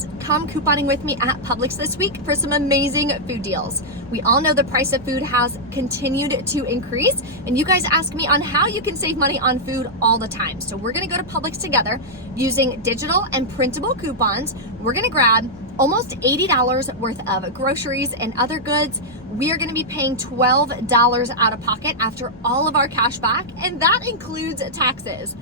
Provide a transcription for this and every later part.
guys, come couponing with me at Publix this week for some amazing food deals. We all know the price of food has continued to increase, and you guys ask me on how you can save money on food all the time. So we're gonna go to Publix together using digital and printable coupons. We're gonna grab almost $80 worth of groceries and other goods. We are gonna be paying $12 out of pocket after all of our cash back, and that includes taxes.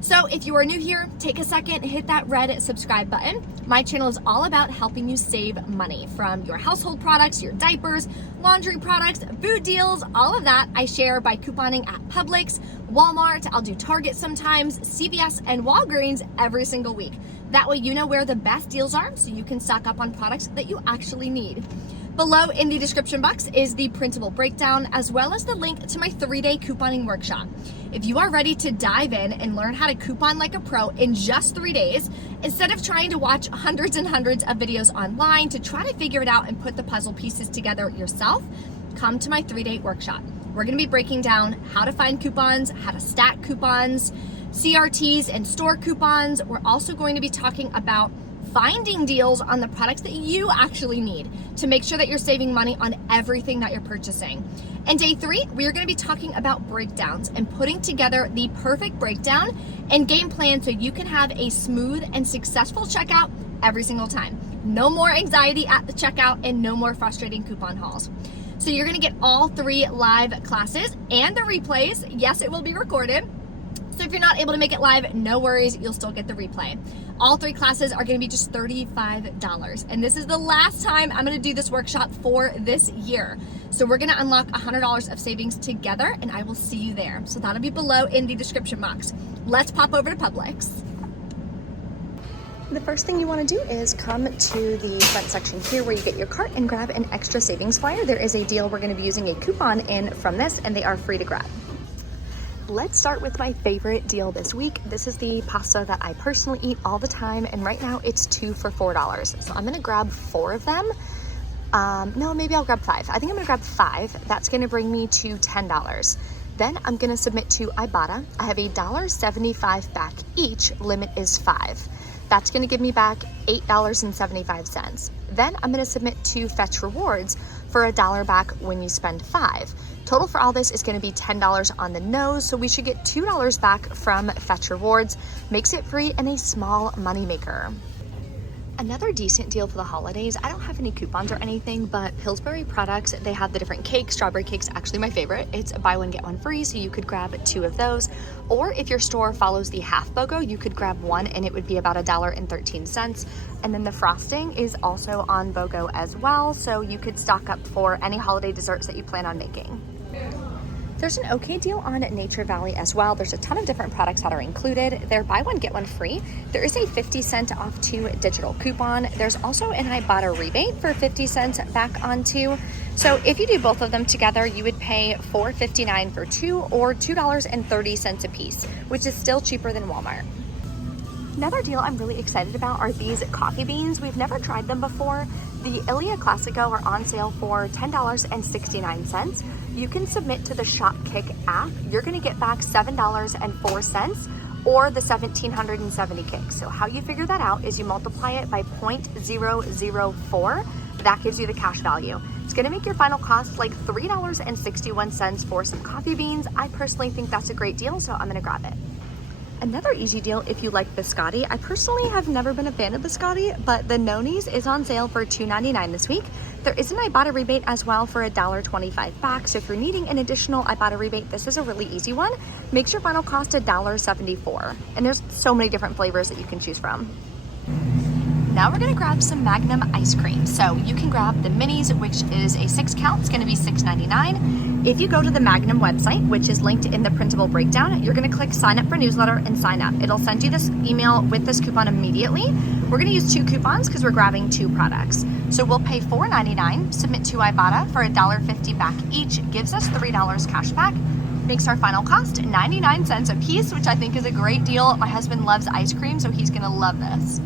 So if you are new here, take a second, hit that red subscribe button. My channel is all about helping you save money from your household products, your diapers, laundry products, food deals, all of that I share by couponing at Publix, Walmart, I'll do Target sometimes, CVS, and Walgreens every single week. That way you know where the best deals are so you can stock up on products that you actually need. Below in the description box is the printable breakdown as well as the link to my 3-day couponing workshop. If you are ready to dive in and learn how to coupon like a pro in just 3 days, instead of trying to watch hundreds and hundreds of videos online to try to figure it out and put the puzzle pieces together yourself, come to my 3-day workshop. We're gonna be breaking down how to find coupons, how to stack coupons, CRTs and store coupons. We're also going to be talking about finding deals on the products that you actually need to make sure that you're saving money on everything that you're purchasing. And day 3, we are going to be talking about breakdowns and putting together the perfect breakdown and game plan so you can have a smooth and successful checkout every single time. No more anxiety at the checkout and no more frustrating coupon hauls. So you're going to get all 3 live classes and the replays. Yes, it will be recorded. So if you're not able to make it live, no worries, you'll still get the replay. All 3 classes are gonna be just $35. And this is the last time I'm gonna do this workshop for this year. So we're gonna unlock $100 of savings together and I will see you there. So that'll be below in the description box. Let's pop over to Publix. The first thing you want to do is come to the front section here where you get your cart and grab an extra savings flyer. There is a deal we're gonna be using a coupon in from this and they are free to grab. Let's start with my favorite deal this week. This is the pasta that I personally eat all the time, and right now it's 2 for $4. So I'm gonna grab 4 of them. No, maybe I'll grab 5. I think I'm gonna grab 5. That's gonna bring me to $10. Then I'm gonna submit to Ibotta. I have a $1.75 back each, limit is 5. That's gonna give me back $8.75. Then I'm gonna submit to Fetch Rewards for $1 back when you spend 5. Total for all this is gonna be $10 on the nose, so we should get $2 back from Fetch Rewards. Makes it free and a small moneymaker. Another decent deal for the holidays, I don't have any coupons or anything, but Pillsbury products, they have the different cakes. Strawberry cake's actually my favorite. It's buy one, get one free, so you could grab 2 of those. Or if your store follows the half BOGO, you could grab 1 and it would be about $1.13. And then the frosting is also on BOGO as well, so you could stock up for any holiday desserts that you plan on making. There's an okay deal on Nature Valley as well. There's a ton of different products that are included. They're buy one, get one free. There is a 50-cent off 2 digital coupon. There's also an Ibotta rebate for 50 cents back on 2. So if you do both of them together, you would pay $4.59 for 2 or $2.30 a piece, which is still cheaper than Walmart. Another deal I'm really excited about are these coffee beans. We've never tried them before. The Ilia Classico are on sale for $10.69. You can submit to the Shopkick app. You're gonna get back $7.04 or the 1,770 kicks. So how you figure that out is you multiply it by 0.004. That gives you the cash value. It's gonna make your final cost like $3.61 for some coffee beans. I personally think that's a great deal, so I'm gonna grab it. Another easy deal if you like biscotti. I personally have never been a fan of biscotti, but the Noni's is on sale for $2.99 this week. There is an Ibotta rebate as well for $1.25 back. So if you're needing an additional Ibotta rebate, this is a really easy one. Makes your final cost $1.74. And there's so many different flavors that you can choose from. Now we're gonna grab some Magnum ice cream. So you can grab the minis, which is a 6 count, it's gonna be $6.99. If you go to the Magnum website, which is linked in the printable breakdown, you're gonna click sign up for newsletter and sign up. It'll send you this email with this coupon immediately. We're gonna use 2 coupons because we're grabbing 2 products. So we'll pay $4.99, submit to Ibotta for $1.50 back each, gives us $3 cash back, makes our final cost 99 cents a piece, which I think is a great deal. My husband loves ice cream, so he's gonna love this.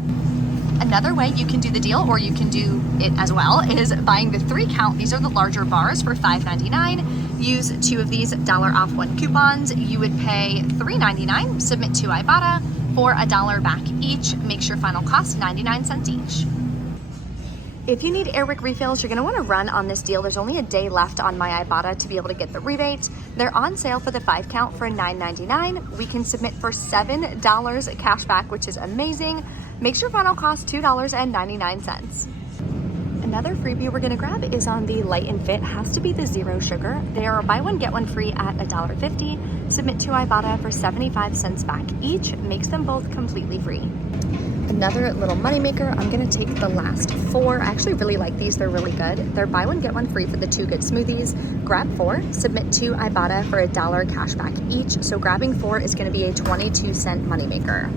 Another way you can do the deal, or you can do it as well, is buying the 3 count. These are the larger bars for $5.99. Use 2 of these $1 off 1 coupons. You would pay $3.99, submit to Ibotta, for $1 back each. Makes your final cost 99 cents each. If you need Airwick refills, you're gonna wanna run on this deal. There's only a day left on my Ibotta to be able to get the rebates. They're on sale for the 5 count for $9.99. We can submit for $7 cash back, which is amazing. Makes your final cost $2.99. Another freebie we're gonna grab is on the Light and Fit. Has to be the zero sugar. They are buy one, get one free at $1.50. Submit to Ibotta for 75 cents back each. Makes them both completely free. Another little moneymaker, I'm gonna take the last 4. I actually really like these, they're really good. They're buy one, get one free for the 2 good smoothies. Grab 4, submit to Ibotta for $1 cash back each. So grabbing 4 is gonna be a 22-cent moneymaker.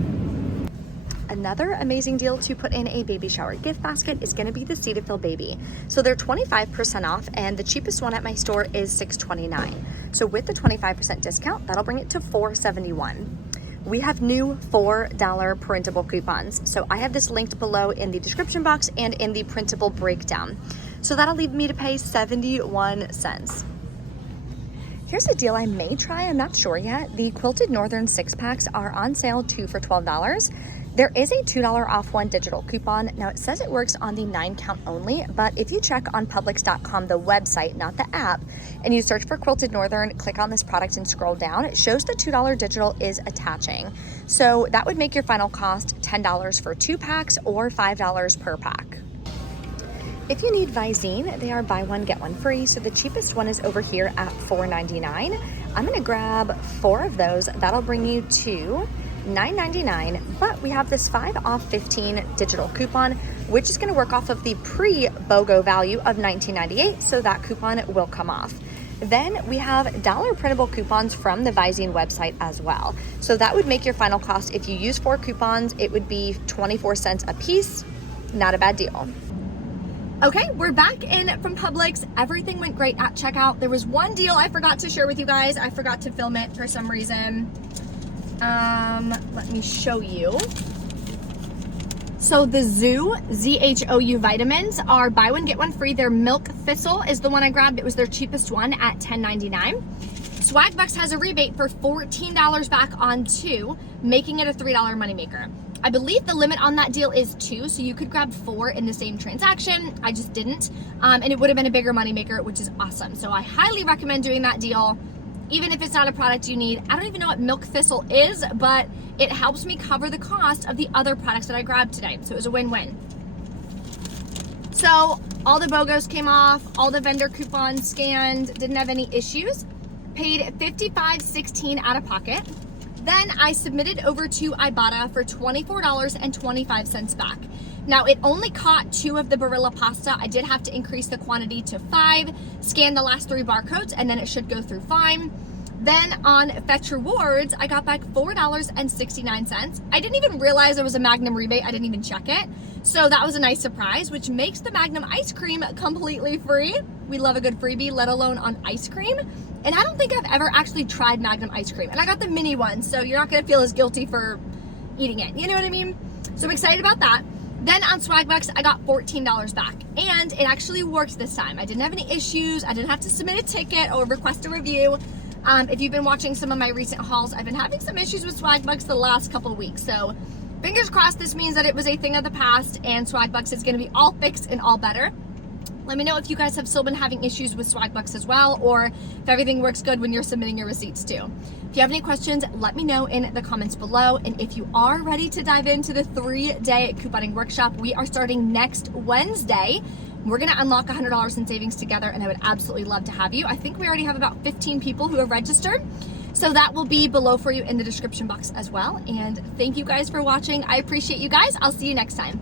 Another amazing deal to put in a baby shower gift basket is gonna be the Cetaphil Baby. So they're 25% off, and the cheapest one at my store is $6.29. So with the 25% discount, that'll bring it to $4.71. We have new $4 printable coupons. So I have this linked below in the description box and in the printable breakdown. So that'll leave me to pay 71 cents. Here's a deal I may try, I'm not sure yet. The Quilted Northern 6-packs are on sale, 2 for $12. There is a $2 off 1 digital coupon. Now it says it works on the 9 count only, but if you check on Publix.com, the website, not the app, and you search for Quilted Northern, click on this product and scroll down, it shows the $2 digital is attaching. So that would make your final cost $10 for 2 packs or $5 per pack. If you need Visine, they are buy one, get one free. So the cheapest one is over here at $4.99. I'm gonna grab 4 of those. That'll bring you to $9.99, but we have this 5 off 15 digital coupon, which is gonna work off of the pre-BOGO value of $19.98, so that coupon will come off. Then we have dollar printable coupons from the Visine website as well. So that would make your final cost, if you use 4 coupons, it would be 24 cents a piece. Not a bad deal. Okay, we're back in from Publix. Everything went great at checkout. There was one deal I forgot to share with you guys. I forgot to film it for some reason. Let me show you. So the Zoo, Z-H-O-U vitamins are buy one, get one free. Their Milk Thistle is the one I grabbed. It was their cheapest one at $10.99. Swagbucks has a rebate for $14 back on 2, making it a $3 moneymaker. I believe the limit on that deal is 2, so you could grab 4 in the same transaction. I just didn't, and it would have been a bigger moneymaker, which is awesome. So I highly recommend doing that deal, even if it's not a product you need. I don't even know what Milk Thistle is, but it helps me cover the cost of the other products that I grabbed today. So it was a win-win. So all the BOGOs came off, all the vendor coupons scanned, didn't have any issues. Paid $55.16 out of pocket. Then I submitted over to Ibotta for $24.25 back. Now it only caught 2 of the Barilla pasta. I did have to increase the quantity to 5, scan the last 3 barcodes, and then it should go through fine. Then on Fetch Rewards, I got back $4.69. I didn't even realize it was a Magnum rebate. I didn't even check it. So that was a nice surprise, which makes the Magnum ice cream completely free. We love a good freebie, let alone on ice cream. And I don't think I've ever actually tried Magnum ice cream. And I got the mini one, so you're not gonna feel as guilty for eating it. You know what I mean? So I'm excited about that. Then on Swagbucks, I got $14 back. And it actually worked this time. I didn't have any issues. I didn't have to submit a ticket or request a review. If you've been watching some of my recent hauls, I've been having some issues with Swagbucks the last couple of weeks. So fingers crossed this means that it was a thing of the past and Swagbucks is gonna be all fixed and all better. Let me know if you guys have still been having issues with Swagbucks as well, or if everything works good when you're submitting your receipts too. If you have any questions, let me know in the comments below. And if you are ready to dive into the 3-day couponing workshop, we are starting next Wednesday. We're gonna unlock $100 in savings together, and I would absolutely love to have you. I think we already have about 15 people who have registered. So that will be below for you in the description box as well. And thank you guys for watching. I appreciate you guys. I'll see you next time.